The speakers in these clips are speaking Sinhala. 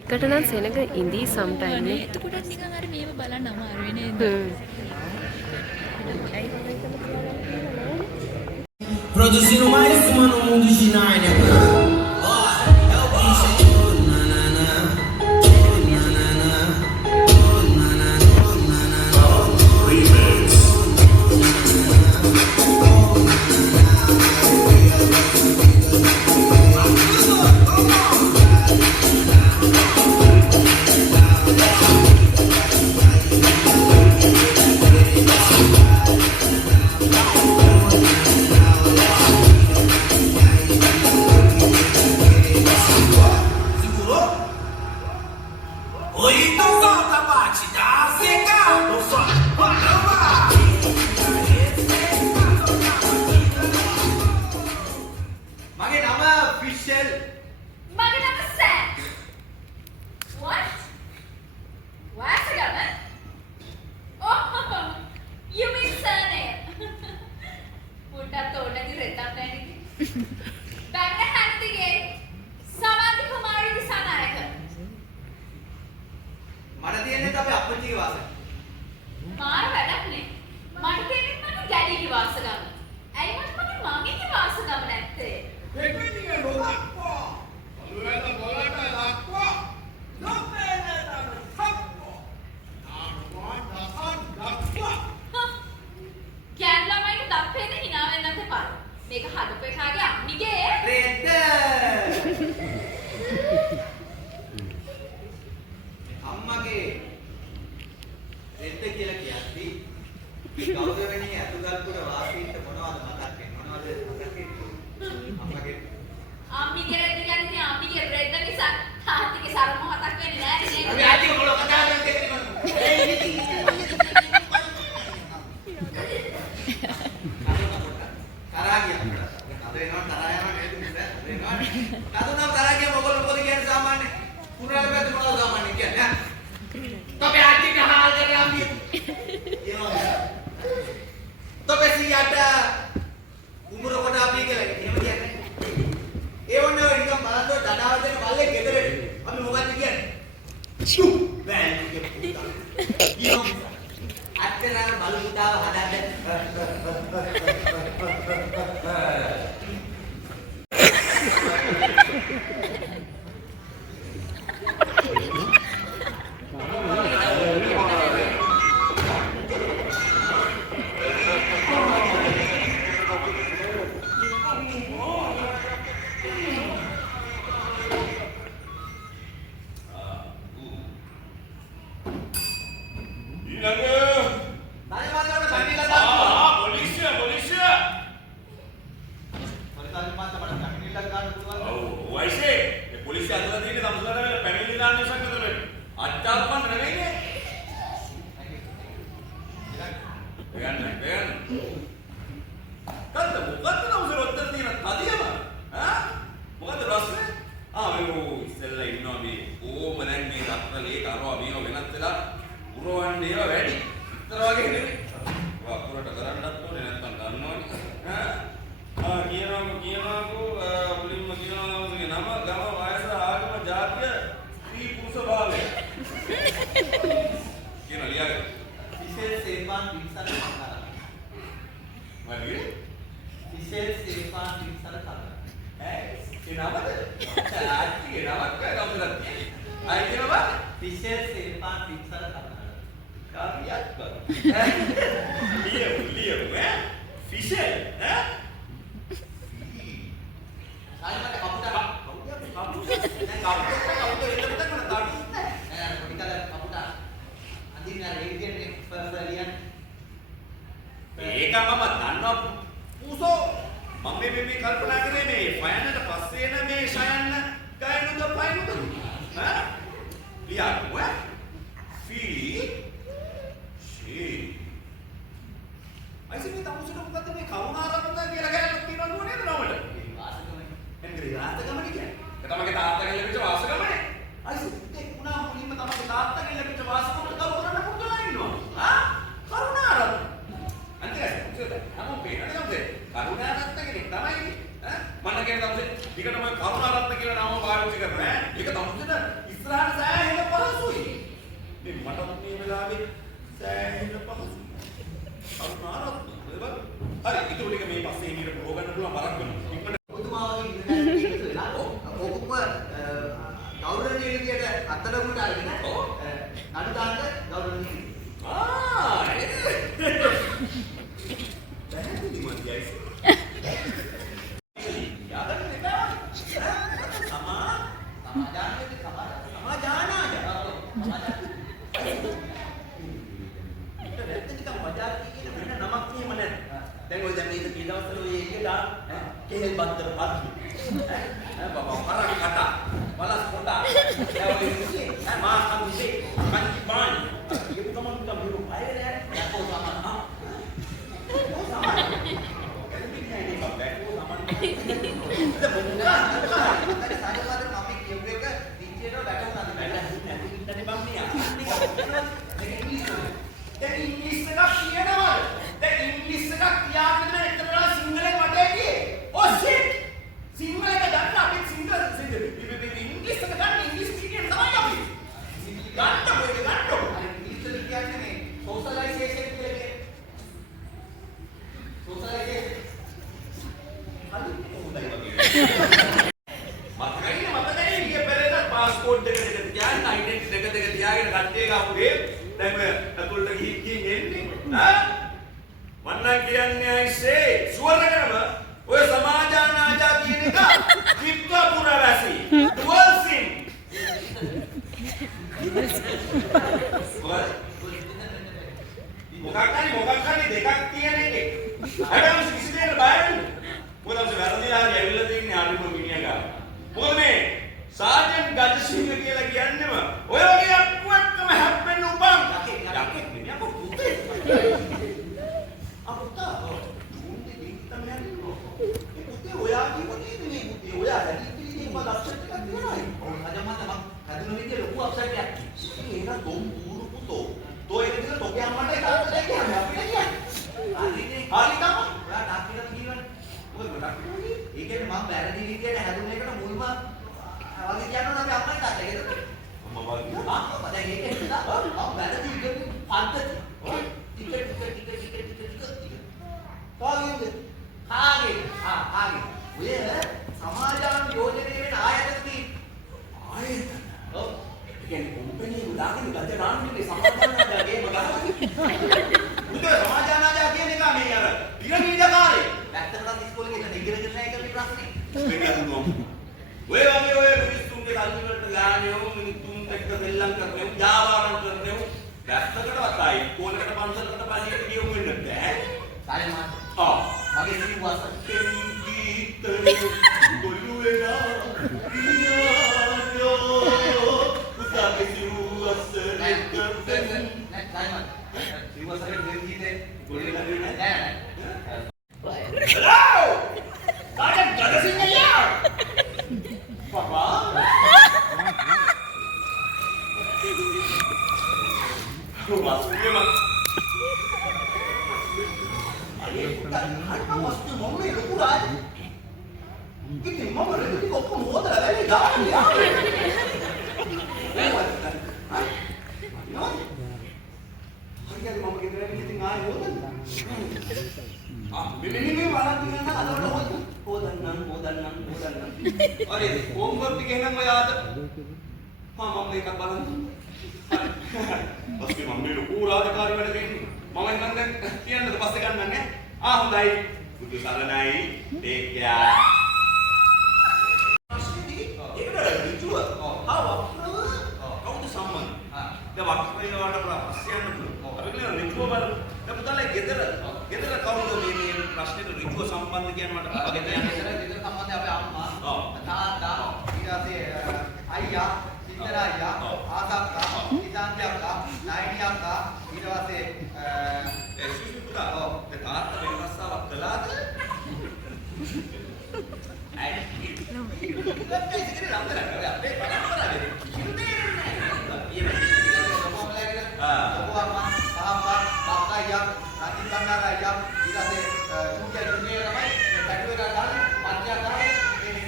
එකට නම් සෙනඟ ඉඳී සම්ටයිම් නේ. එතකොටත් නිකන් අර මේව බලන්න අමාරුයි නේද? Produzindo mais uma no mundo de Nárnia. දිගටම කරුණාරත්න කියලා නම පාවිච්චි කරනවා ඈ. ඒක තමුසෙට ඉස්සරහට ගෞරවනීය විදියට අත්දැකුමට අරගෙන නඩු දාන්න ගෞරවනීය. පැහැදිලි මන්දියයි. දැන් ඔය දැන් මේ දවස්වල ඔය එකලා කෙහෙල් බත්තර පත්තු බබා කරාටි කතා බලස් පොටා දැන් ඔය ඉන්නේ මා කම්සේ කන්ති බාන් ඒක තමයි මම බිරු අයනේ යකෝ සමන් හා සමන් එන්නේ නෑ බබ්බා සමන් දෙමුණා අතට සාජවාදේ මම කියපු එක දිච්චේට වැටුණාද නැත්නම් ඉන්නනේ බම්මියා ඒක ඉංග්‍රීසි දැන් ඉංග්‍රීසි එකක් කියනවා දැන් ඉංග්‍රීසි එකක් කියාගෙන එතන සිංහලෙන් වටේ ගියේ ඔ ෂිට් සිංහල එක ගන්න අපි සිංහල ඉංග්‍රීසි එක ගන්න ඉංග්‍රීසි කියන තමයි අපි ගන්න මොකද ගන්න අර ඉංග්‍රීසි කියන්නේ මේ සෝෂලයිසේෂන් කියලා කියන්නේ සෝෂලයිසේෂන් හරි හොඳයි වගේ මතකයි ඊයේ පෙරේද පාස්පෝර්ට් දෙක තියාගෙන ඩෙන්ටිටි දෙක තියාගෙන කට්ටිය ගාපුවේ දැන් ඔය අතුල්ට ගිහින් එන්නේ ආ මන්නම් කියන්නේ ඇයිසේ සුවරකම ඔය සමාජානාජා කියන එක ත්‍රිප්‍රපුර රැසි ඩුවල් සිම් මොකක් හරි දෙකක් තියෙන එකේ හැබැයි සිසිලේට බයන්නේ මොකද අපි වැරදිලා හරි ඇවිල්ලා තින්නේ ආරිම මිනිහා ගාව මොකද මේ සාජන් ගජසිංහ කියලා කියන්නේම ඔය වගේ අක්කුවක්කම හැප්පෙන්න උපන් යකෙක් මිනිහා පුතේ අපුතා මුන්දේ දෙන්න යන්නේ පුතේ ඔයා කිව්වනේ මේ පුතේ ඔයා දැක්කේ මම ලක්ෂණ ටිකක් තියනයි ඔය හදමත මම හදුන විදිය ලොකු අප්සෙට් එකක් ඒක දොම් බూరు පුතෝ තෝ ඒ විදිහට තෝගේ අම්මට ඒක කියන්නේ අපිට කියන්නේ හරි තමයි ඔයා ඩාක්ටරට කියවනේ මොකද ඩාක්ටරනේ ඒකනේ මම වැරදි විදියට හැදුන එකට මුල්ම වගේ කියනවා අපි අම්මයි තාත්තයි ඒකද අම්මා වගේ දැන් ඒක නිසා මම වැරදි විදියට පද්ධති කාගේ ඔය සමාජාන යෝජනයේ වෙන ආයතන තියෙනවා ආයතන ඔව් ඒ කියන්නේ කොම්පැනි උදාගෙන ගත ගන්නන්නේ සමාජානාජාගේ මගහරි උදේ සමාජානාජා කියන එක මේ අර පිරමීඩකාරේ ඇත්තටම ඉස්කෝලේ ගිහින් ඉගෙන ගන්න නැහැ කියලා ප්‍රශ්නේ මේක දුන්නොත් ඔය වගේ ඔය මිනිස්සුන්ගේ කල්ලි වලට ගානේ මිනිස්සුන් එක්ක දෙල්ලම් කරන්නේ ජාවාරම් කරන්නේ වැස්සකටවත් ආයි කෝලකට පන්සලකට පල්ලියට ගියොත් වෙන්න බෑ සාරේ මාත් මගේ සිව්වස කෙන්ගීතර ගොළු වෙනා පියායෝ උසාගේ සිව්වස නෙක්කෙන් නෑ මම සිව්වසගේ දෙන්ගීතේ ගොළු වෙනා නෑ හලෝ සාජන් ගජසිංහ යා පපා Masuknya mah. Ayo, kan mesti mau nih ukuran. Ini mau berarti kok mau ada lagi jangan ya. Hari mau kita ini tinggal hodan. Ini malah tinggal ada hodan. Ayo, homework tinggal nggak ya ada. Mama mereka balan. පස්සේ මම මේ ලොකු රාජකාරී වැඩ දෙන්නේ මම නම් දැන් කියන්නද පස්සේ ගන්නන්නේ හොඳයි බුදු සරණයි ටේක් කෙයාර් ඒකට ඍජුව කවුද සම්මන් දැන් වක්‍රේ වලට පස්සේ යන්න පුළුවන් අපි කියන ඍජුව බලමු දැන් පුතාලා ගෙදර කවුද මේ ප්‍රශ්නෙට ඍජුව සම්බන්ධ කියන මට ගෙදර සම්බන්ධ අපේ අම්මා තාත්තා ඊට අයියා ඉන්දරායියා ආසක්කා ඉදාන්තයක්කා නයිනියක්කා ඊට පස්සේ සුසුපුතා ඒ තාත්තා වෙන රස්සාවක් කළාද ඇයි ඉතින් රන්දර කරා අපේ පරම්පරාවේ ඉන්නේ ඔබවම්මා තාප්පා බක්කයියා රාජිකන්නාරයියා ඊට පස්සේ චුටිය ජුනියර් තමයි ටැටු එක ගන්න පත්‍යක් ගන්න මේ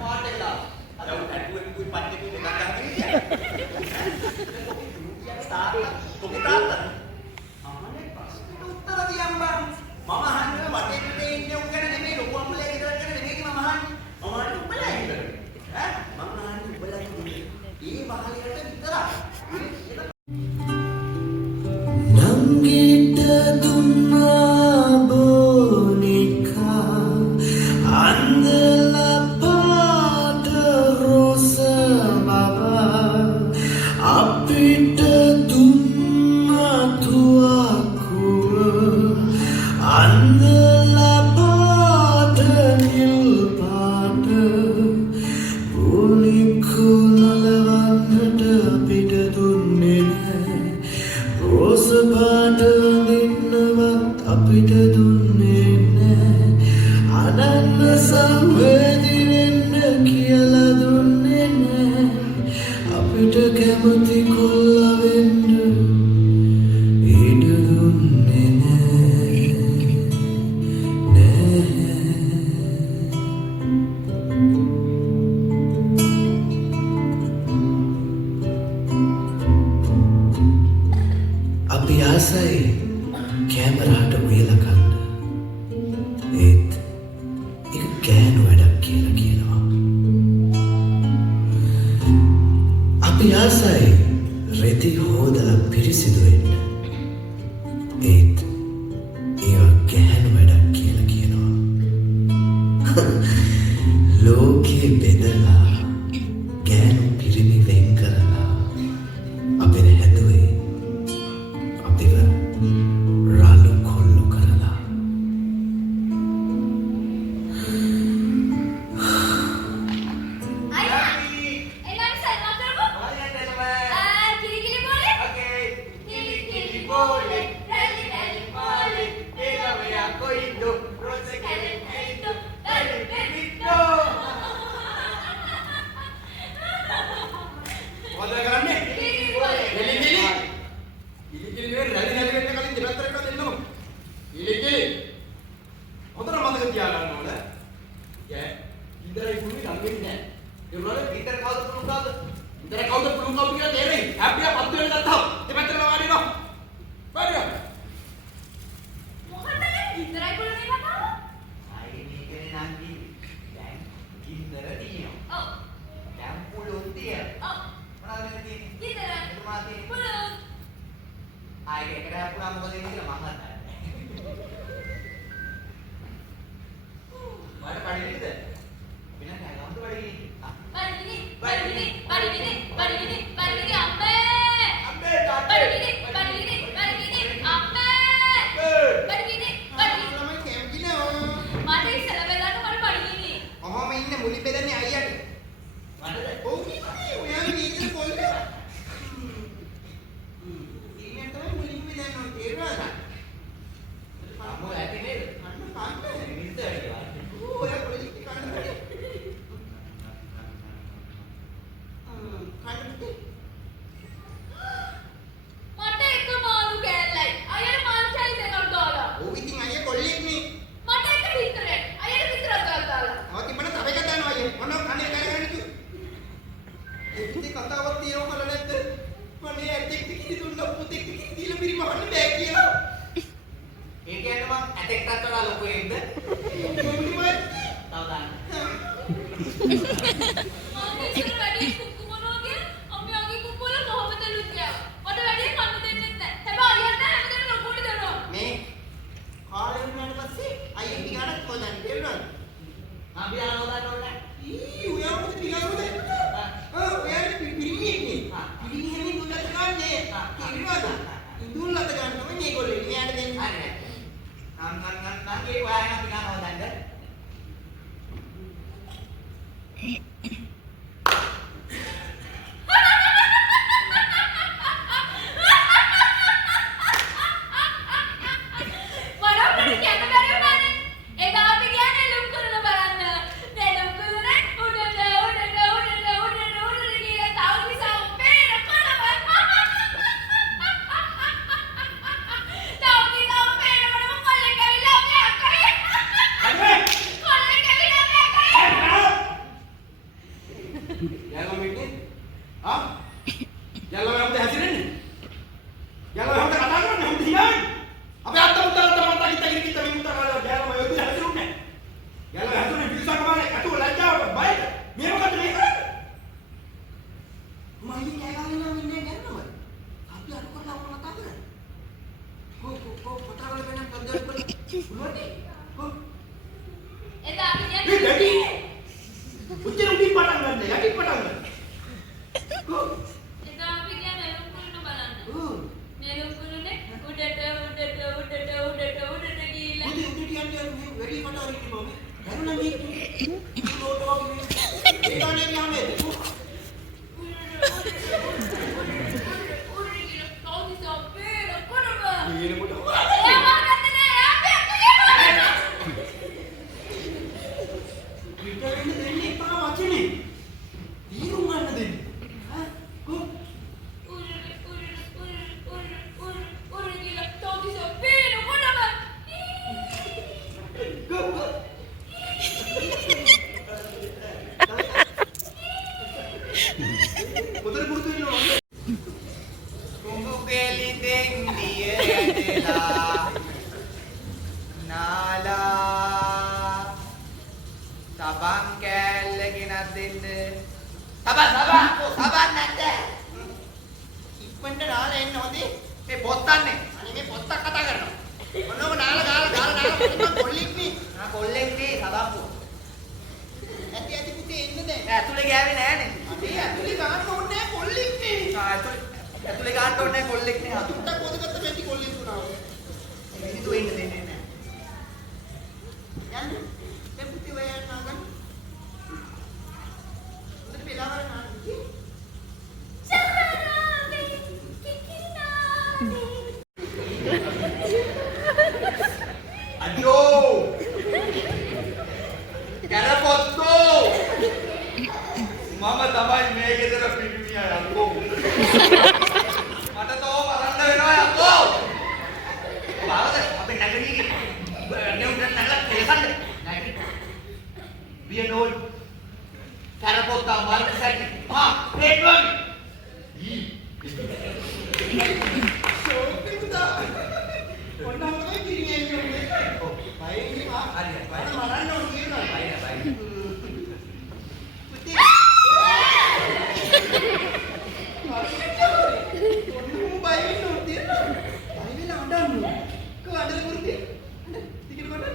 පාට් එක දාලා දැන් ටැටු එක කුයි පත්‍යක් එක ගන්න තොගේ තාත්තා අම්මනේ ප්‍රශ්නෙට උත්තර දියම් බං මම අහන්නේ වටේ පිටේ ඉන්නේ උන් ගැන නෙමෙයි ලොකු අම්මලා ගෙදර ගැන නෙමෙයි මම අහන්නේ උඹලා ඉන්නේ ඈ මම අහන්නේ උඹලා පහලට විතරක්. Nanggita tunna bonika andela pada rosa baba apita tunna tuaku andela pada nilpada buliku lalawannata apita tunne රෝස පාට දින්නවත් අපිට දුන්නේ නෑ අනන්න සංවේදිනෙන්න කියලා දුන්නේ නෑ අපිට කැමති කොල්ල වෙන්න ඉඩ දුන්නේ නෑ අපි ආසයි කැමරාට උයලා ගන්න. ඒත් ඒක ගෑනු වැඩක් කියලා කියනවා. අපි ආසයි රෙදි හොදලා පිරිසිදු වෙන්න. ඒත් ඒවා ගෑනු වැඩක් කියලා කියනවා. ලෝකේ බෙදලා ගෑනු පිරිමි වෙන් කරලා අපිට හැදුවේ අපිව රාලු කොල්ලු කරලා. මම කෑගාගෙන නම් ඉන්නේ නැන්නම. අපි අර කරලා ඔක්කොම කතා කරා. කො කතා කරලා වෙන කද්දල් කොල්ල. උලෝනේ. කො. එදා අපි ඒ කියන්නේ දැටි. උච්චර උඩින් පටන් ගන්න. යටි පටන් ගන්න. කො. එදා අපි කියන්නේ නෙළුම් කුරුණ බලන්න. ඔව්. නෙළුම් කුරුනේ උඩට ගිහිල්ලා උඩ කියන්නේ වැඩි කට අරින්න මම. දැනුණා මේ ලෝටෝ වගේ ඒ ගානේ යන්නේ. Sabang kelle ගෙනත් දෙන්න. සබන් නැද්ද? ඉක්මනට නාලා එන්න හොඳේ. මේ පොත්තන්නේ. අනේ මේ පොත්තක් කතා කරනවා. මොනම නාලා මම කොල්ලෙක් නේ. කොල්ලෙක් නේ සබම්පු. ඇති පුතේ එන්න දැන්. ඇතුලේ ගෑවේ නෑනේ. අනේ ඇතුලේ ගන්න ඕනේ නෑ කොල්ලෙක් නේ. ඇතුලේ ගන්න ඕනේ නෑ කොල්ලෙක් නේ. අතුට්ටක් පොදකට මෙති කොල්ලෙක් වුණා. මිනිදු එන්න දෙන්නේ නෑ. යන්න. මේ පුතේ ඔය යන්න ගන්න. Aduh! Karena foto! Mama tambahin මේ ගෙදර පිරිමියා යකෝ. මට තෝ වරන්න වෙනවා යකෝ. බාවද අපේ නැගණියගේ නෙවුම් නැගලා තේසන්න. නැගි. බියනෝල්. කරපොත්තා මාර්ක සැටි. ප්ලේට් වගේ. ෂෝපින්දා. ඔන්නම කිරියෙන්නේ. බයිනි මා. හරි. බයින මරන්න ඕන කියනවා. බයින. පුතේ. ඔන්නම බයින උත්තේ. බයින අඬන්නේ. කො අඬල පුරුතේ. ටිකෙට කොට.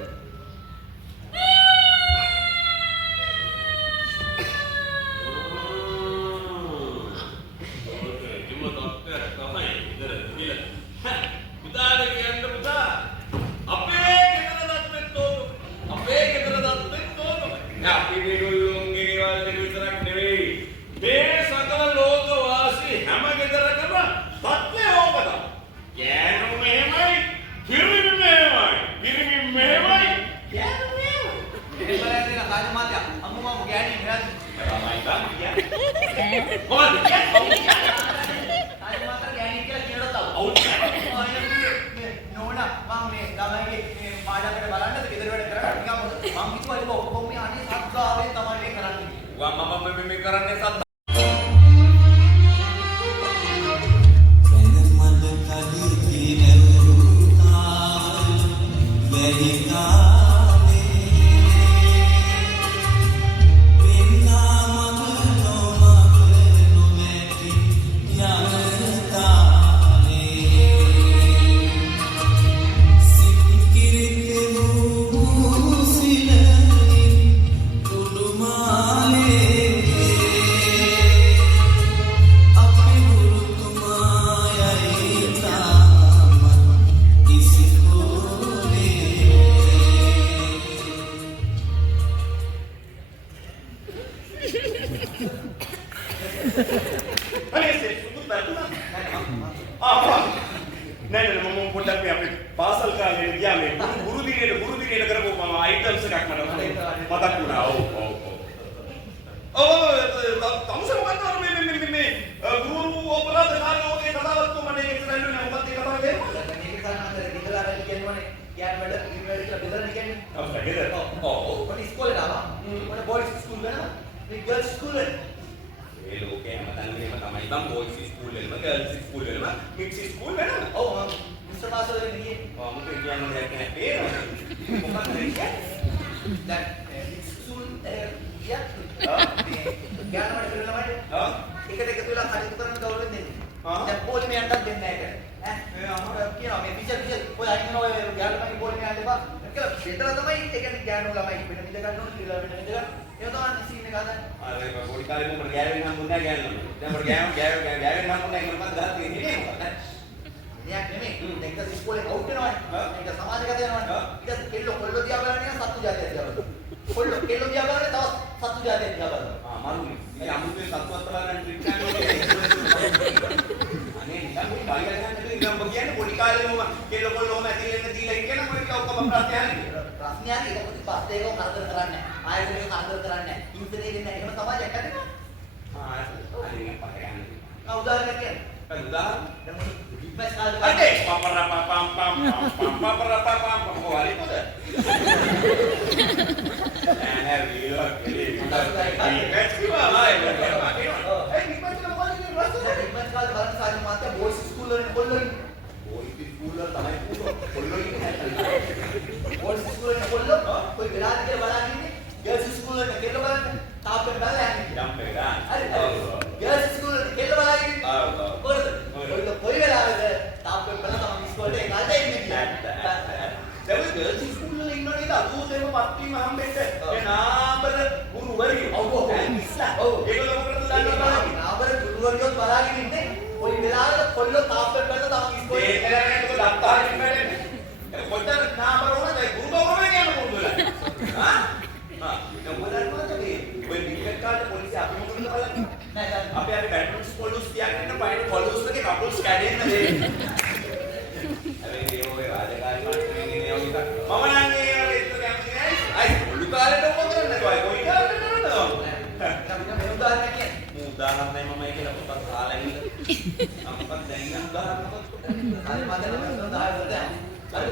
එකට එකතු වෙලා කටයුතු කරන ගෞරවයෙන් දෙන්නේ. දැන් පොලිමේ යන්නත් දෙන්නේ නැහැ ඈ. මේ අම්මා කියනවා මේ විශේෂ ඔය අයින් ඔය ගෑනුමයි පොලිමේ යන්න එපා. කියලා ක්ෂේත්‍ර තමයි ඒ කියන්නේ ගෑනු ළමයි වෙන මිද ගන්න ඕනේ කියලා වෙන මිද ගන්න. ඒක තමයි සීන් එක හදන්නේ. අර පොඩි කාලේ මම ගෑවෙන්න හම්බුනේ නැහැ ගෑනු ළමයි. දැන් මට ගෑවෙන්න හම්බුනේ නැහැ කියලා මම ගහලා තියෙන්නේ මොකක්ද? දෙයක් නෙමෙයි. දැන් ඉතින් ඉස්කෝලේ අවුට් වෙනවනේ. ඒක සමාජගත වෙනවනේ. ඊට පස්සේ කොල්ලෝ දිහා බලන එක සත්තු జాතිය දිහා බලනවා. කොල්ලෝ දිහා බලන තවත් සත්තු జాතිය දිහා බලනවා. මරුනේ. මේ අමුතුවේ සත්තු අත්ත බලන ට්‍රික් අනේ නිකන් පොඩි කාලේ ගන්න ඉතින් මම කියන්නේ පොඩි කාලේ මම කෙල්ලෝ කොල්ලෝම ඇතිලෙන්න දීලා ඉගෙන මොකද කියලා ඔක්කොම ප්‍රශ්නයන්නේ. ප්‍රශ්නයක් ඒක පොඩි පස්සේ ඒක කරදර කරන්නේ නැහැ. ආයෙත් මේක කරදර කරන්නේ නැහැ. ඉන්ටර්නෙට් දෙන්නේ නැහැ. එහෙම තමයි යකඩේනවා. අනේ පහේ යන්නේ. උදාහරණයක් කියන්නේ. kan udahan දැන් ඉබ්බස් කාලේ ade papara pam pam pam papara pam pam kok hari itu dah nah ini kan siapa mai ඉබ්බස් කාලේ බලන්න සාරි මාත්‍යා බෝයිස් ස්කූල් වලින් කොල්ලෝ බෝයිස් ස්කූල් වල තමයි කොල්ලෝ ඉන්නේ බෝයිස් ස්කූල් වල කොල්ලෝ කොයි වෙලාවද කියලා බලන් ඉන්නේ ගර්ල්ස් ස්කූල් වල කෙල්ලෝ බලන්න තාප්පෙන් බලලා යන්නේ jam pegang හරි ගර්ල්ස් ස්කූල් වල කෙල්ලෝ බලන් ඉන්නේ කොහෙද කොයි වෙලාවද තාප්පෙන් බලලා තමයි ඉස්කෝලේ ඒ කාලේ ඉන්නේ කියලා දැන් ගර්ල්ස් ස්කූල් වල ඉන්නෝ නේද අදෝසෙම පත්වීම හම්බෙන්න ඒ නාඹර ගුරුවරියෝ ඔව් ඉස්ලා ඔව් ඒගොල්ලෝ මොකටද දන්නවද නාඹර ගුරුවරියෝ බලාගෙන ඉන්නේ කොයි වෙලාවද කොල්ලෝ තාප්පෙන් බලලා තමයි ඉස්කෝලේ ඒ කරන්නේ ඒක දත්තාරින් වැඩන්නේ කොච්චර නාඹර වුණාද ඒ ගුරු ගෞරවයෙන් යන මොකද හා ඒක මොකද මේ ඔය ටිකට් කාර්ड පොලිසිය අපි මොකද බලන්නේ නෑ අපි අර බැට්මන්ස් පොලුස් තියාගෙන පයින් පොලුස් එකේ කපුල්ස් කැඩෙන්න දෙන්නේ අර ඒ ඔය රාජකාරී මට්ටමේ ඉන්නේ ඔය එක මම නම් ඒ අර ඒක කැමති නෑ අයි පොලු කාලේට මොකද කරන්නේ ඔය කොයි කාලේට කරනවද මේ උදාහරණයක් කියන්නේ උදාහරණයි මම ඒකේ පොතක් කාලා ඉන්න අපත් දැන් නම් උදාහරණයක් හරි මම උදාහරණ හරි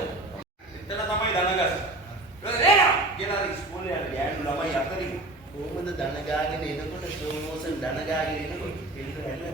එතන තමයි දනගස රේනා කියලා ඉස්කෝලේ යන ගෑනු ළමයි අතරින් කොහොමද දන ගාගෙන එනකොට ස්ලෝ මෝෂන් දන ගාගෙන එනකොට පිළිතුර මෙතන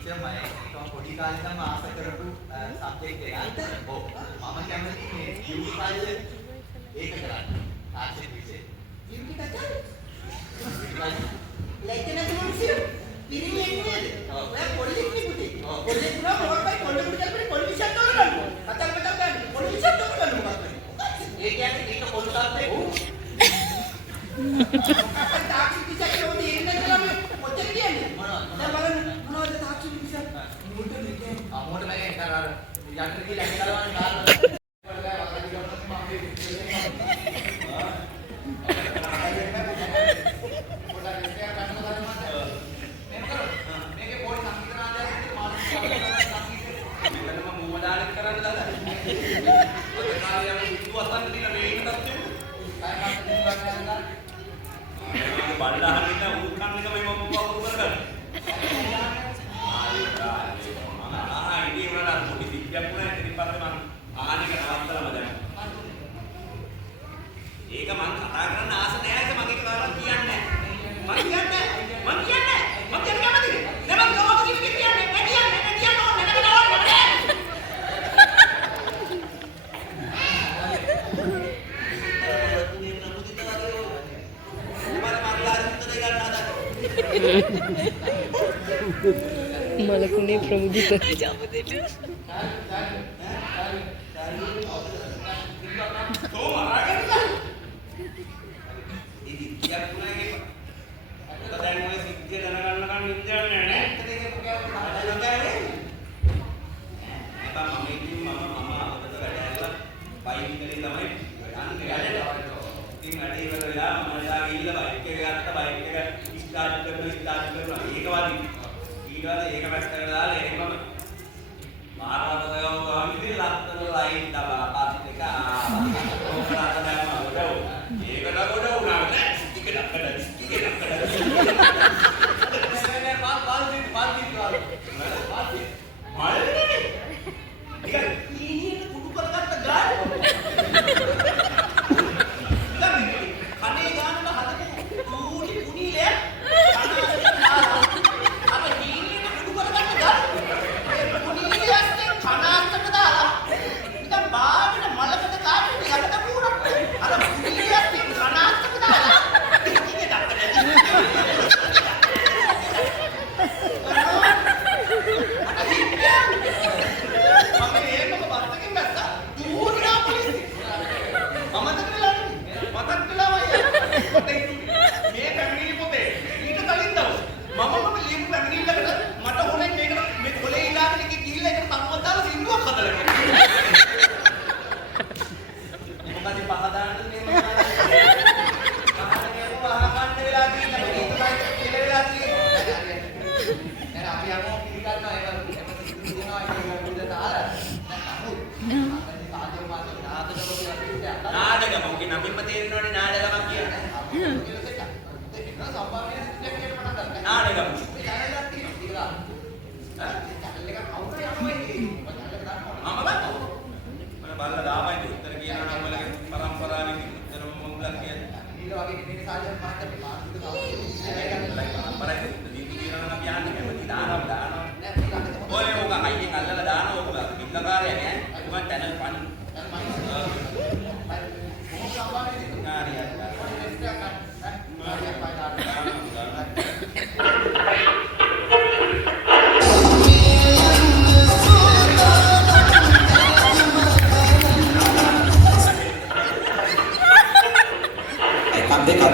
ටීචර් මම පොඩි කාලේ ඉඳන් ආස කරපු සබ්ජෙක්ට් එකක්. ඔව්. මම කැමති මේ බියුටි පාර්ලර් ඒක කරන්න. ආර්ට් විෂය. බියුටි කතාව. ලයිට් එක මොනසිය? පිරිමි එන්නේද? ඔව්. දැන් පොඩි පුතේ. ඔව්. පොඩි පුතා මොකක්ද පොඩි පුතා කරන්නේ පොඩි විෂය තෝරගන්න. කතා ගන්න. පොඩි විෂය තෝරගන්න මොකක්ද? ඒ කියන්නේ ඒක පොඩි තාත්තේ. ඔව්. තාක්ෂි විෂය කියන්නේ එන්නේ කියලා මම ඔච්චර කියන්නේ. මොනවද? දැන් බලන්න මොනවද තාක්ෂි විෂය? මොකටද මේකේ? මොකට මේකේ අර යන්ත්‍ර කියලා ඇඟලවන්නේ කාරණා. මලකුණේ ප්‍රමුදිත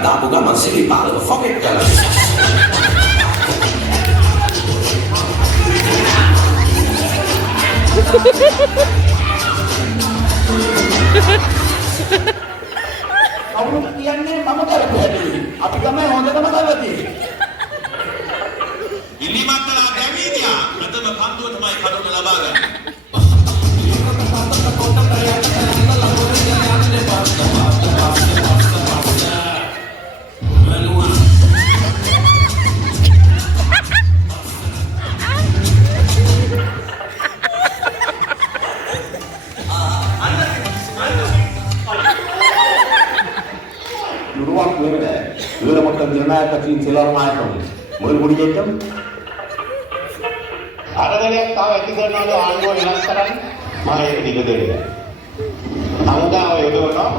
දාපු ගමන් සිරිපාලව ෆොකට් කරලා කවුරුත් කියන්නේ මම කරපු හැටි. අපි තමයි හොඳටම කරලා තියෙන්නේ. ඉල්ලීමක් කළා දැමීදියා ප්‍රථම පන්දුව තමයි කඩුව ලබා ගන්න. ನಿರ್ಣಾಯಕ ಸೀನ್ ಸಿಲರ್ ನಾಯಕ ಮೊದಲು ಮುಡಿಗೇಟಂ අරගලයක් තව ඇති කරනවලු ආණ්ඩුව වෙනස් කරන්න මම ඒක නිග දෙන්නේ. හමුදාව යොදවනවා.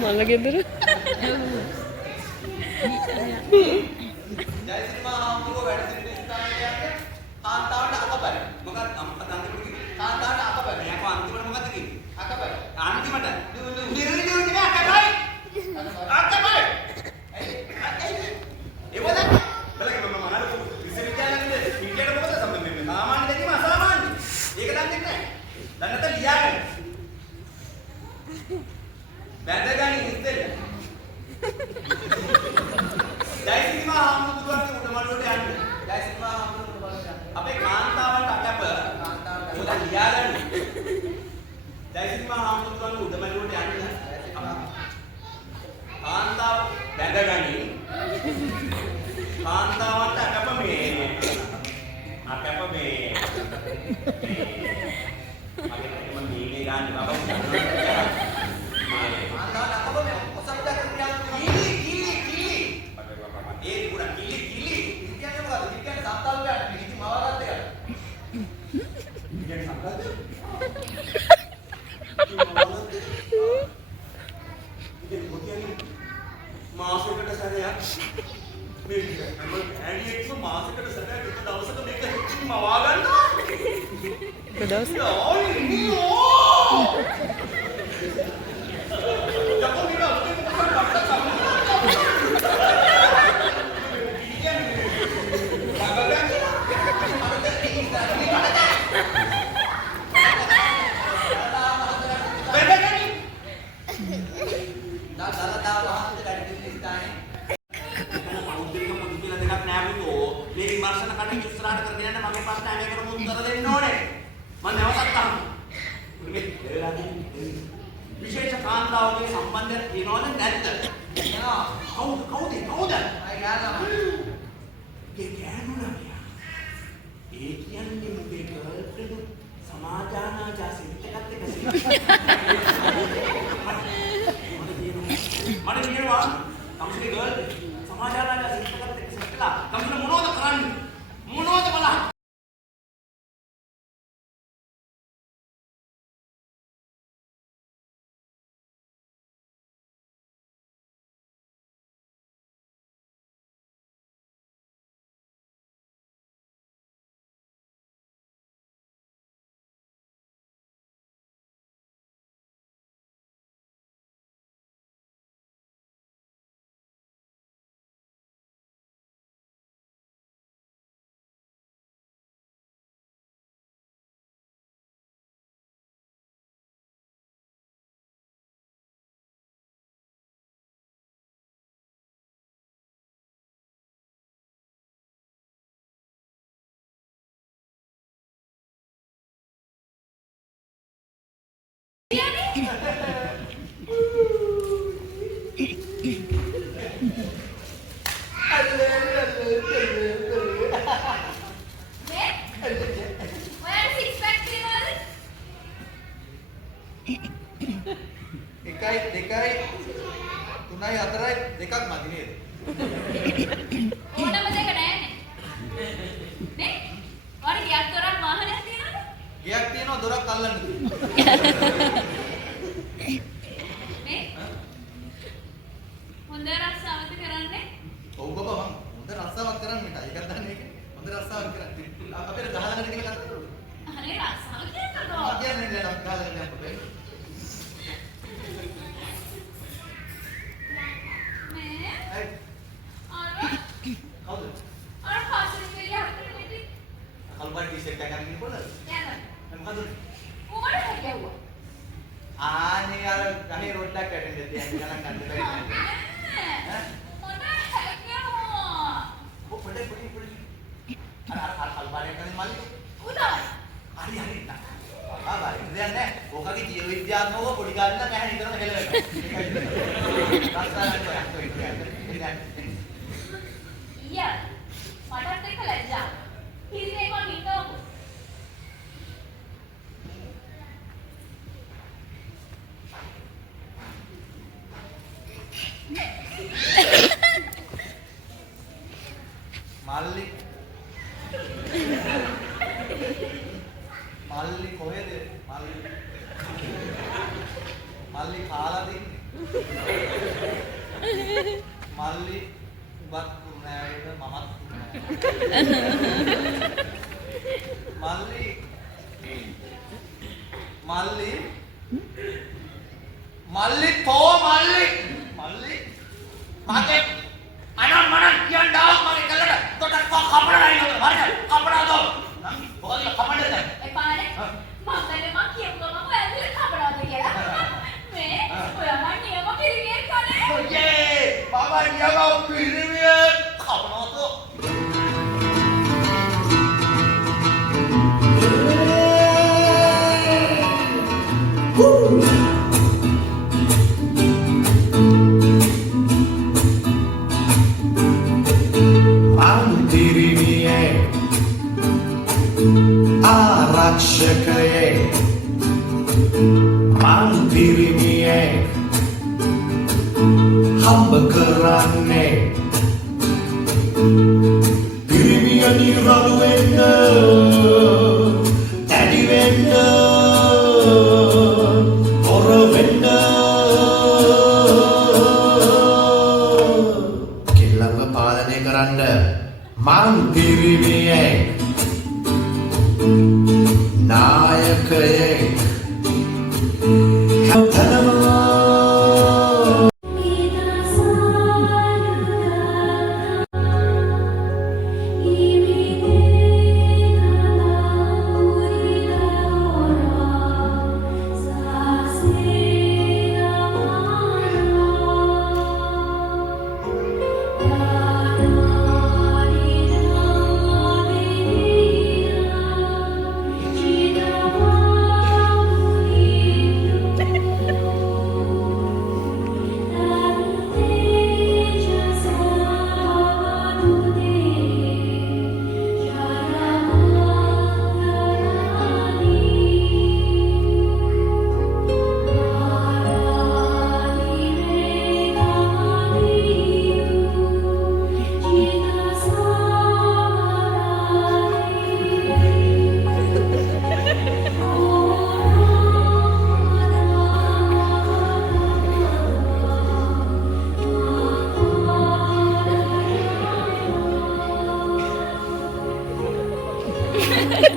මල්ල ගෙදර ඒ කියන්නේ මුගේ ගර්ල්ෆ්‍රෙන්ඩ් සමාජානාජා සිත් එකත් එක සිත්. මට කියනවා තමගේ ගර්ල් සමාජානාජා සිත් එකත් එක සිත්ලා තමගේ මොනවද කරන්නේ? මොනවද බලන්න? අපි වොෂ් එකක්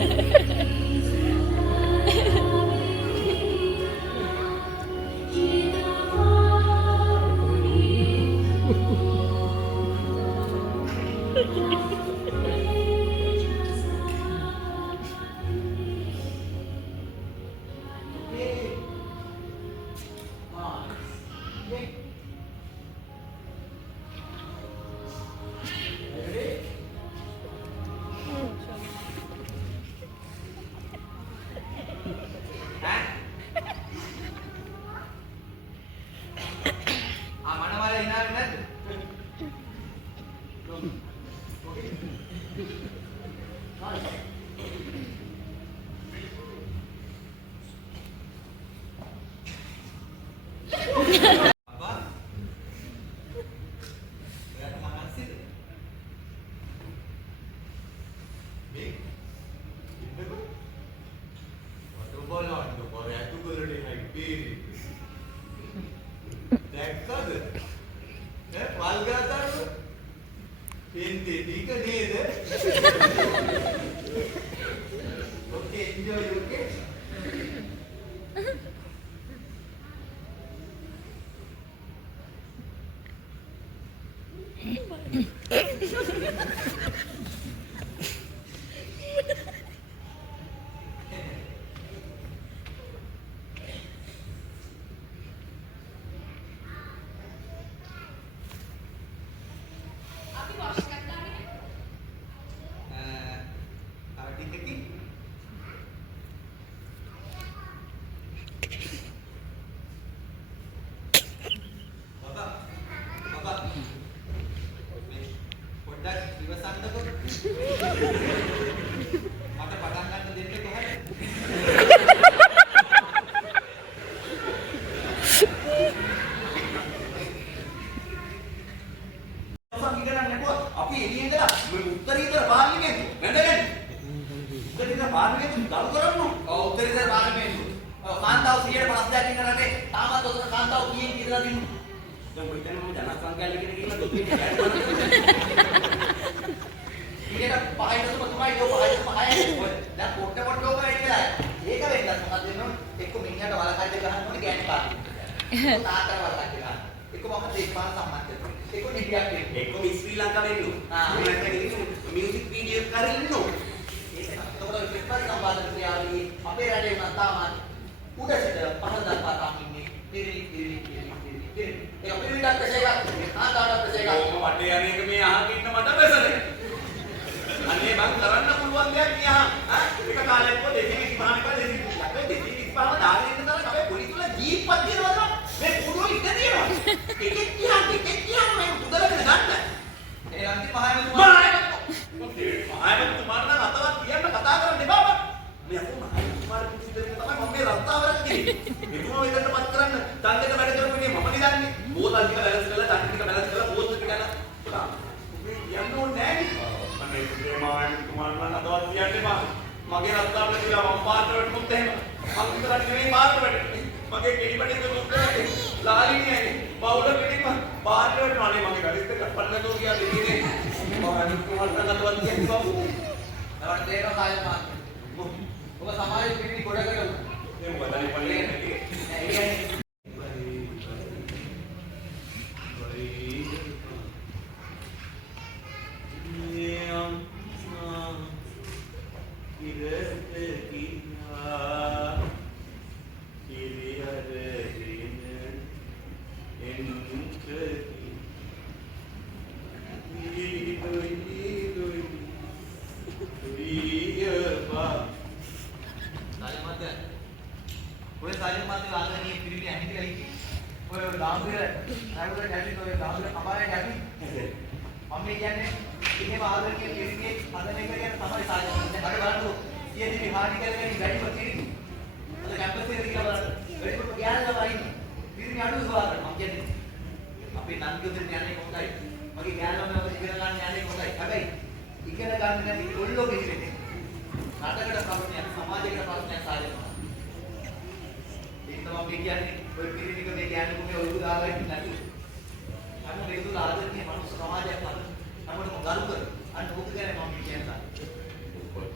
දාගෙන ශ්‍රී ලංකාවේ ඉන්නු. මියුසික් වීඩියෝ කරගෙන ඉන්නු. අපේ රටේ නම් තාම උඩ සිට පහළ දක්වා තාම ඉන්නේ පිරිලි. ඒක පිරිලිට ප්‍රසේක ආදාට ප්‍රසේක ඕම වටේ අනේක මේ අහක ඉන්න මට බැසනේ. අනේ මං කරන්න පුළුවන් දෙයක් නේ අහ. එක කාලෙක 225 එක 225 දාගෙන ඉන්න තරම් අපේ පොඩි තුල ජීප් පත් දිනවද මේ කුඩුව ඉඳ තියෙනවා. එකෙක් කියන්න මම උදලගෙන ගන්න. ඒ අන්තිම මහායමතුමාට නම් අතවත් කියන්න කතා කරන්න එපා බා. මේ අකෝ මහායමතුමාට කුසිදෙන්න තමයි මම මේ රත්තාවරක් කිව්වේ. මෙතුමා මෙතනට පත් කරන්න තන්දක වැඩ කරපු ඉන්නේ මම නිදන්නේ. බෝතල් ටික බැලන්ස් කරලා තන් ටික බැලන්ස් කරලා බෝතල් ටික ගන්න. මේ කියන්න ඕනේ නෑනේ. අනේ මේ මහායමතුමාට නම් අතවත් කියන්න එපා. මගේ රත්තාවල කියලා මම පාරට වැටුනොත් එහෙම. මම විතරක් නෙවෙයි පාරට වැටෙන්නේ. මගේ කෙලිපටේ දුක්ඛයි. ලාලිනියයි. බවුල පිටින්ම පාරට වැටුණා. අනේ මගේ ගලිත් එක පන්නතෝ කියලා දෙන්නේ. මහායමතුමාට නම් අතවත් කියන්න එපා. නවට තේරෙනවා කාලේ මාත්. ඔබ සමාජයේ පිටින් ගොඩකට උනා. ඒ මොකදයි පල්ලේ නැති. ඒ කියන්නේ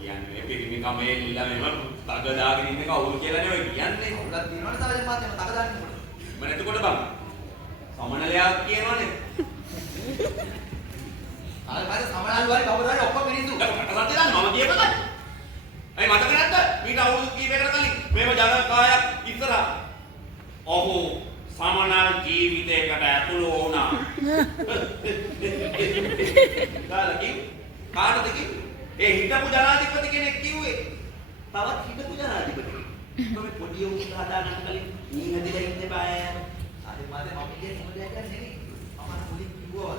කියන්නේ මේ පිරිමි කමේ ළමෙම තග දාගෙන ඉන්න කවුරු කියලා නේ ඔය කියන්නේ. උගත් දිනවනේ තවද මාත්‍යම තක දාන්නේ කොට. මම එතකොට බං සමනලයක් කියනවනේ. ආල් මාද සමනල් වල කවුරුහරි ඔක්කොම මිනිස්සු. සත්‍ය දන්න මම කියපද? අයි මතක නැද්ද? ඊට අවුරුදු කීපයකට කලින් මේව ජනකායක් ඉස්සරහා. ඔහු සමනල් ජීවිතයකට ඇතුළු වුණා. කාටද කිව්වේ? ඒ හිටපු ජනාධිපති කෙනෙක් කිව්වේ. තවත් හිටපු ජනාධිපති. මේ පොඩි උන් හදාගන්න කලින් මේ හැදිලා ඉන්න බෑ. ආල් මාද මම කියන්නේ මොකද කියන්නේ? මම මුලින් කිව්වා.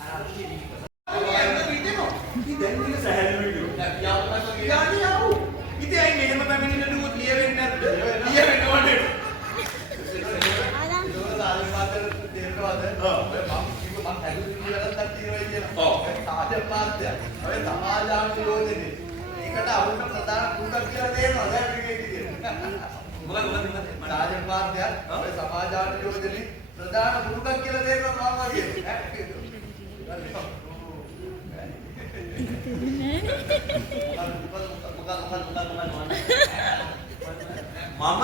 අර අලුතෙන් ඉන්න. දැන් ඉතින් සහැල්ලු වෙනවා. යන්නේ ආවු. ඉතින් අයි මෙහෙම පැමිණෙන්න දුවත් ලියවෙන්නේ නැද්ද? ලියවෙන්න ඕනේ. ආල් මාද දෙන්නවද? මම හැදුවේ කියලා තියෙනවා කියලා. ඔව්. සාධක මාත්‍ය. ඔය සමාජාන යෝජනේ. ඒකට අවුරුද්ද ප්‍රධාන කුඩක් කියලා දෙනවා දැන් මේකේ තියෙනවා. මොකද සාධක මාත්‍ය ඔය සමාජාන යෝජනේ ප්‍රධාන කුඩක් කියලා දෙනවා මම කියන්නේ. මම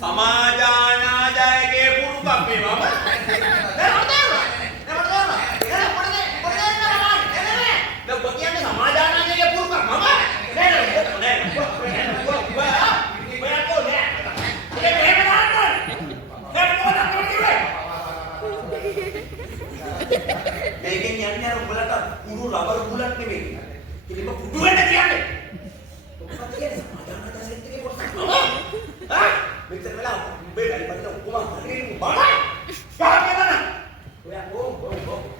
සමාජානාජයගේ පුරුකක් මේ මම. මේකෙන් යන්නේ අර උඹලට කුඩු රබර් බුලට් නෙවෙයි. ඉතින් මම කුඩු වෙන්න කියන්නේ. ඔක්කොම කියන්නේ සමාජානාජය සෙට් එකේ කොටසක්. ආ මෙතන වෙලා උඹේ වැඩි පස්සේ ඔක්කොම හරියට බණ. කාගෙනන? ඔයා ඕ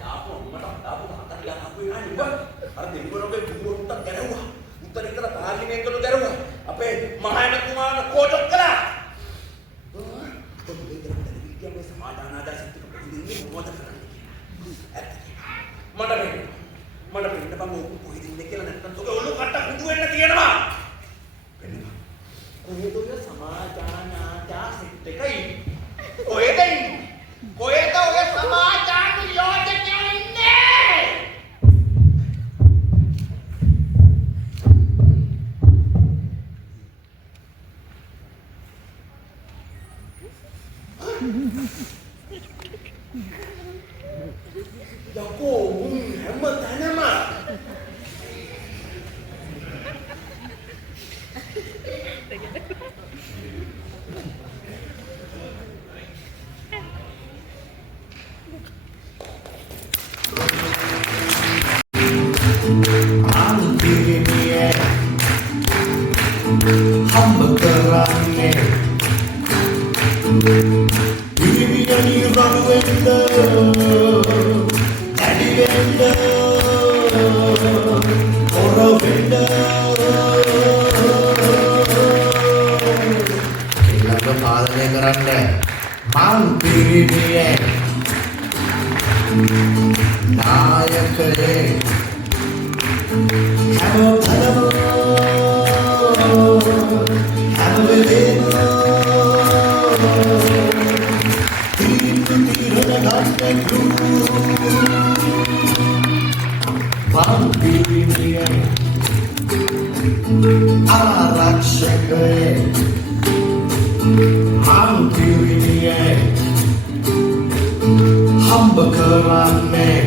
තාපෝ මට තාපෝ හතරියක් අපු වෙනා නේ. අර දෙවිවරුන්ගේ කුඩුට්ටක් ගැරවුවා. උත්තර ඉතල පාර්ලිමේන්තුවල ගැරවුවා. අපේ මහායන කුමාරට කෝටක් කළා. ඔය දෙවියන්ගේ සමාජානාජය සෙට් එක ඉන්නේ මොකද කරන්නේ? මට වෙන්න බං ඕක කොහෙද ඉන්නේ කියලා නැත්නම් ඔක ඔලු කට කුඩු වෙන්න තියෙනවා වෙන්න කොහෙද ඔය සමාජානාජා සෙට් එකයි කොහෙද ඉන්නේ කොහෙද ඔය සමාජාන යෝජකයා ඉන්නේ යකෝ උන් හැමතැනම පාලනය කරන්න මං පිරිමියේ නායකයේ හැමතැනම හැමවෙලේම තීරණ ගන්න මං පිරිමියේ ආරක්ෂකයේ I'm doing it. Humble කරන්නේ.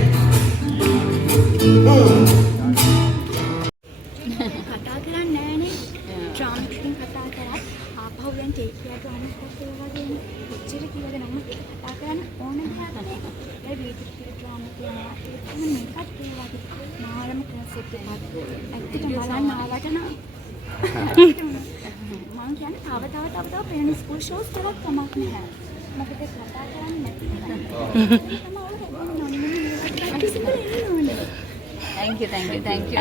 කතා කරන්නේ නැහනේ. ට්‍රාම් එකකින් කතා කරා. ආපහු දැන් ටේක් එකකට අනිත් ඒ වගේ කොච්චර කිව්වද නම් කතා කරන්න ඕන නැහැ. ඒ වීඩියෝ ට්‍රාම් කියනවා. ඒක මේකත් ඒ වගේ මාළම කන්සෙප්ට් එකක්. ඇත්තටම බලන්න ආවට නම් මම කියන්නේ තව වෙන ස්කූල් ෂෝස් ටිකක් කමක් නැහැ. මොකද කතා කරන්නේ නැති නිසා. Thank you.